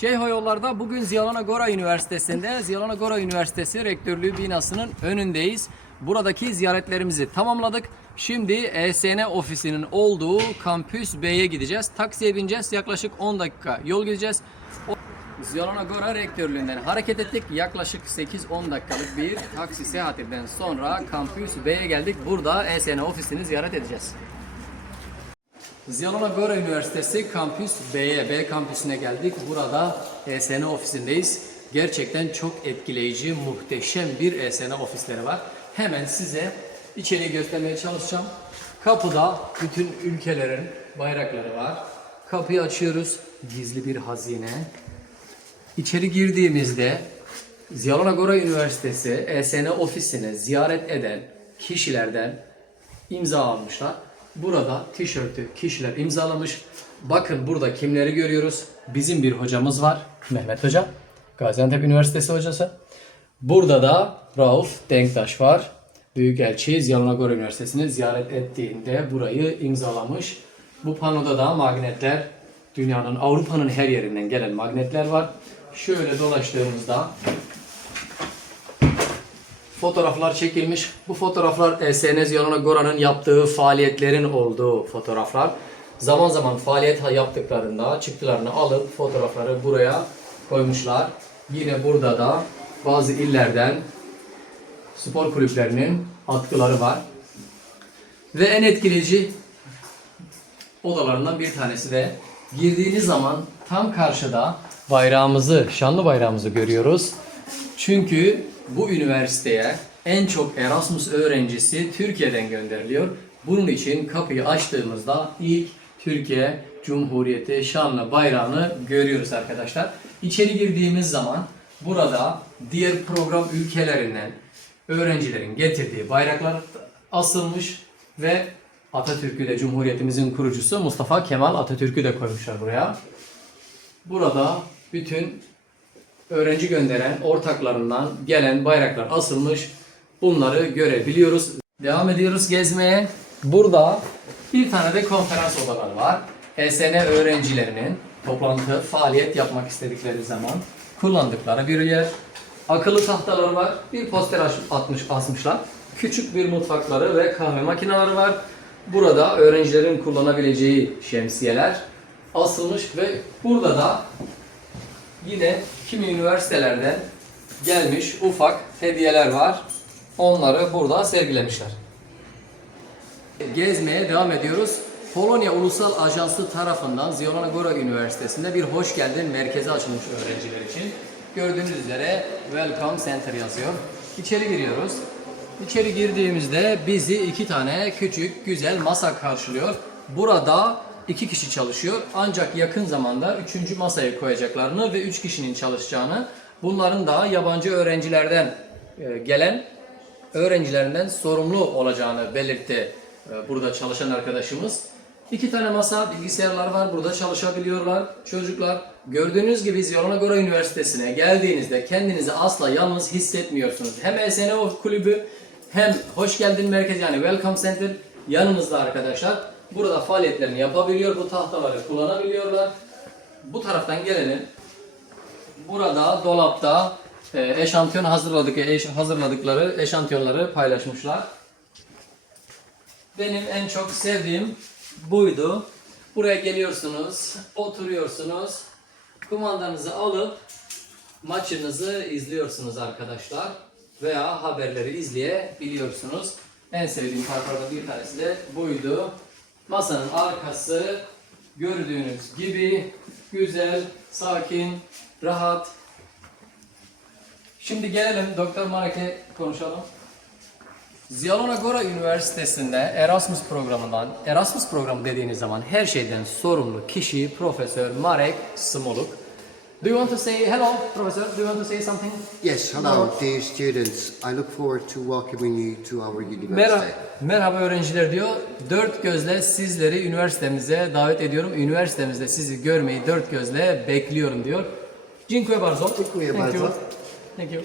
Şeyho yollarda bugün Ziyalana Gora Üniversitesi'nde Ziyalana Gora Üniversitesi Rektörlüğü binasının önündeyiz. Buradaki ziyaretlerimizi tamamladık. Şimdi ESN ofisinin olduğu Kampüs B'ye gideceğiz. Taksiye bineceğiz. Yaklaşık 10 dakika yol gideceğiz. Ziyalana Gora Rektörlüğü'nden hareket ettik. Yaklaşık 8-10 dakikalık bir taksi seyahatinden sonra Kampüs B'ye geldik. Burada ESN ofisini ziyaret edeceğiz. Ziyalona Gora Üniversitesi Kampüs B'ye, B kampüsüne geldik. Burada ESN ofisindeyiz. Gerçekten çok etkileyici, muhteşem bir ESN ofisleri var. Hemen size içeriği göstermeye çalışacağım. Kapıda bütün ülkelerin bayrakları var. Kapıyı açıyoruz. Gizli bir hazine. İçeri girdiğimizde Ziyalona Gora Üniversitesi ESN ofisine ziyaret eden kişilerden imza almışlar. Burada tişörtü kişiler imzalamış. Bakın burada kimleri görüyoruz? Bizim bir hocamız var. Mehmet Hoca. Gaziantep Üniversitesi hocası. Burada da Rauf Denktaş var. Büyükelçi Ziyalonagor Üniversitesi'ni ziyaret ettiğinde burayı imzalamış. Bu panoda da magnetler, dünyanın, Avrupa'nın her yerinden gelen magnetler var. Şöyle dolaştığımızda fotoğraflar çekilmiş. Bu fotoğraflar ESN Ziyalona Gora'nın yaptığı faaliyetlerin olduğu fotoğraflar. Zaman zaman faaliyet yaptıklarında çıktılarını alıp fotoğrafları buraya koymuşlar. Yine burada da bazı illerden spor kulüplerinin atkıları var. Ve en etkileyici odalarından bir tanesi de girdiğiniz zaman tam karşıda bayrağımızı, şanlı bayrağımızı görüyoruz. Çünkü bu üniversiteye en çok Erasmus öğrencisi Türkiye'den gönderiliyor. Bunun için kapıyı açtığımızda ilk Türkiye Cumhuriyeti şanlı bayrağını görüyoruz arkadaşlar. İçeri girdiğimiz zaman burada diğer program ülkelerinden öğrencilerin getirdiği bayraklar asılmış ve Atatürk'ü de Cumhuriyetimizin kurucusu Mustafa Kemal Atatürk'ü de koymuşlar buraya. Burada bütün öğrenci gönderen ortaklarından gelen bayraklar asılmış. Bunları görebiliyoruz. Devam ediyoruz gezmeye. Burada bir tane de konferans odaları var. ESN öğrencilerinin toplantı, faaliyet yapmak istedikleri zaman kullandıkları bir yer. Akıllı tahtalar var. Bir poster atmış, asmışlar. Küçük bir mutfakları ve kahve makineleri var. Burada öğrencilerin kullanabileceği şemsiyeler asılmış ve burada da Yine kimi üniversitelerden gelmiş ufak hediyeler var. Onları burada sergilemişler. Gezmeye devam ediyoruz. Polonya Ulusal Ajansı tarafından Zielona Góra Üniversitesi'nde bir hoş geldin merkezi açılmış öğrenciler için. Gördüğünüz üzere Welcome Center yazıyor. İçeri giriyoruz. İçeri girdiğimizde bizi iki tane küçük güzel masa karşılıyor. Burada iki kişi çalışıyor ancak yakın zamanda üçüncü masayı koyacaklarını ve üç kişinin çalışacağını bunların da yabancı öğrencilerden e, gelen öğrencilerinden sorumlu olacağını belirtti e, burada çalışan arkadaşımız. İki tane masa, bilgisayarlar var. Burada çalışabiliyorlar çocuklar. Gördüğünüz gibi Ziyolana Gora Üniversitesi'ne geldiğinizde kendinizi asla yalnız hissetmiyorsunuz. Hem SNO kulübü hem hoş geldin merkezi yani Welcome Center yanınızda arkadaşlar. Burada faaliyetlerini yapabiliyor. Bu tahtaları kullanabiliyorlar. Bu taraftan gelelim. Burada dolapta e, eşantiyon hazırladık, eş- hazırladıkları eşantiyonları paylaşmışlar. Benim en çok sevdiğim buydu. Buraya geliyorsunuz, oturuyorsunuz, kumandanızı alıp maçınızı izliyorsunuz arkadaşlar veya haberleri izleyebiliyorsunuz. En sevdiğim parçalardan bir tanesi de buydu. Masanın arkası gördüğünüz gibi güzel, sakin, rahat. Şimdi gelelim Doktor Marak'e konuşalım. Ziyalona Gora Üniversitesi'nde Erasmus programından, Erasmus programı dediğiniz zaman her şeyden sorumlu kişi Profesör Marek Smoluk. Do you want to say hello, Professor? Do you want to say something? Yes, hello, dear students. I look forward to welcoming you to our university. Merhaba, merhaba öğrenciler diyor. Dört gözle sizleri üniversitemize davet ediyorum. Üniversitemizde sizi görmeyi dört gözle bekliyorum diyor. Dziękuję bardzo. Dziękuję Thank you. Thank you.